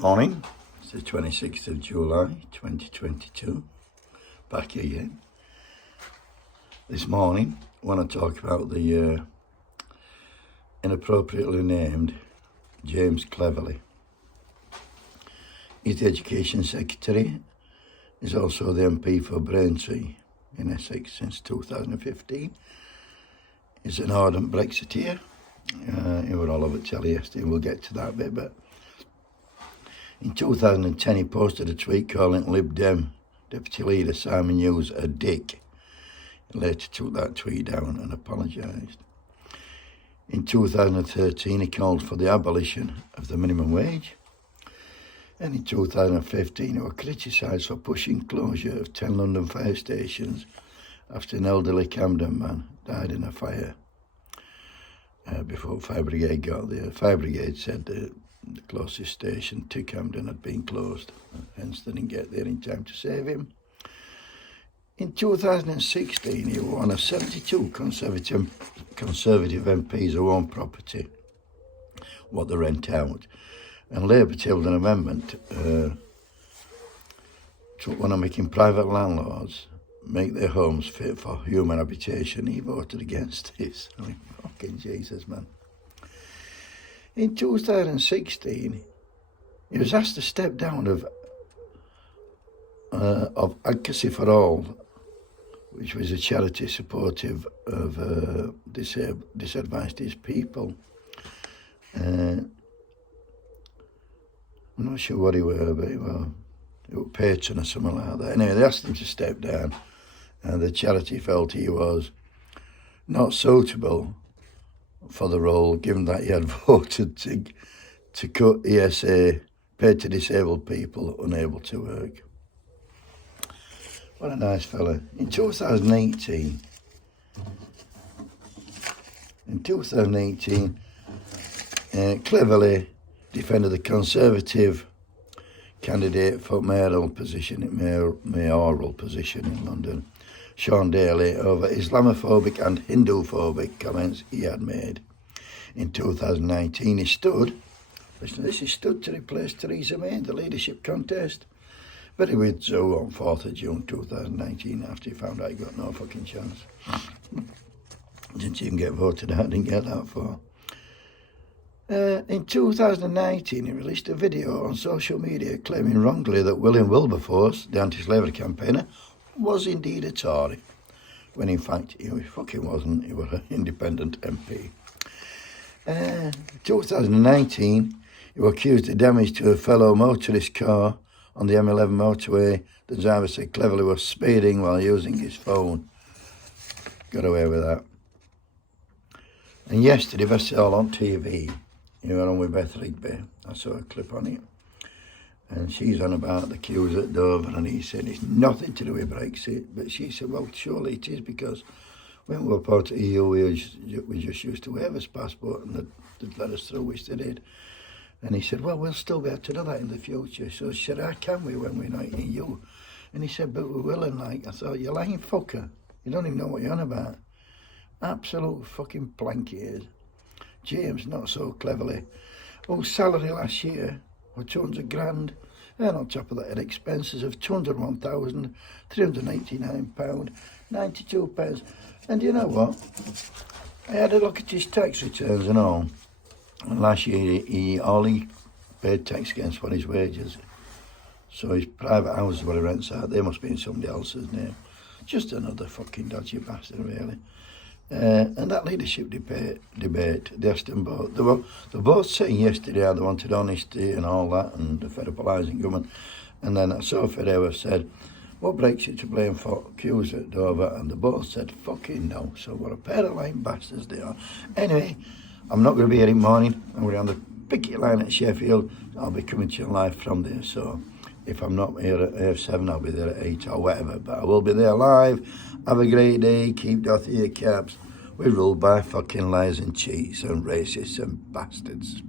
Morning, it's the 26th of July 2022, back again. This morning I want to talk about the inappropriately named James Cleverly. He's the Education Secretary. He's also the MP for Braintree in Essex since 2015. He's an ardent Brexiteer. He was all over telly yesterday, we'll get to that bit, but in 2010 he posted a tweet calling Lib Dem Deputy Leader Simon Hughes a dick. He later took that tweet down and apologised. In 2013 he called for the abolition of the minimum wage. And in 2015 he was criticised for pushing closure of 10 London fire stations after an elderly Camden man died in a fire before Fire Brigade got there. Fire Brigade said the closest station to Camden had been closed, hence they didn't get there in time to save him. In 2016 he was one of 72 Conservative MPs who own property, what they rent out. And Labour tabled an amendment to want to making private landlords make their homes fit for human habitation. He voted against this. I mean, fucking Jesus, man. In 2016, he was asked to step down of Advocacy for All, which was a charity supportive of disadvantaged people. I'm not sure what he were, but he was patron or something like that. Anyway, they asked him to step down, and the charity felt he was not suitable for the role, given that he had voted to cut ESA, paid to disabled people unable to work. What a nice fella. In 2018, Cleverly defended the Conservative candidate for mayoral position in London, Sean Daly, over Islamophobic and Hindu-phobic comments he had made. In 2019, he stood to replace Theresa May in the leadership contest, but he withdrew on 4th of June 2019 after he found out he got no fucking chance. Didn't even get voted out, didn't get that far. In 2019, he released a video on social media claiming wrongly that William Wilberforce, the anti-slavery campaigner, was indeed a Tory, when in fact he fucking wasn't. He was an independent MP. 2019, he was accused of damage to a fellow motorist car on the M11 motorway. The driver said Cleverly was speeding while using his phone. Got away with that. And yesterday, I saw on TV, you were on with Beth Rigby. I saw a clip on it. And she's on about the queues at Dover, and he said it's nothing to do with Brexit. But she said, well, surely it is, because when we were part of the EU, we just used to waive us passport, and they'd let us through, which they did. And he said, well, we'll still be able to do that in the future. So she said, how can we when we're not in EU? And he said, but we will. And I thought, you're lying fucker. You don't even know what you're on about. Absolute fucking plank he is. James, not so cleverly, whose salary last year was 200 grand, and on top of that had expenses of £201,389.92. And you know what? I had a look at his tax returns and all. And last year he paid tax against what his wages. So his private houses where he rents out, they must be in somebody else's name. Just another fucking dodgy bastard, really. And that leadership debate, they asked them both. They were both saying yesterday how they wanted honesty and all that, and the Fed Uprising government. And then Sophie Dewa said, what Brexit to blame for queues at Dover? And they both said, fucking no. So what a pair of lying bastards they are. Anyway, I'm not going to be here in the morning. I'm going to be on the picket line at Sheffield. I'll be coming to you live from there. So if I'm not here at half 7, I'll be there at 8 or whatever. But I will be there live. Have a great day. Keep doth your caps. We're ruled by fucking liars and cheats and racists and bastards.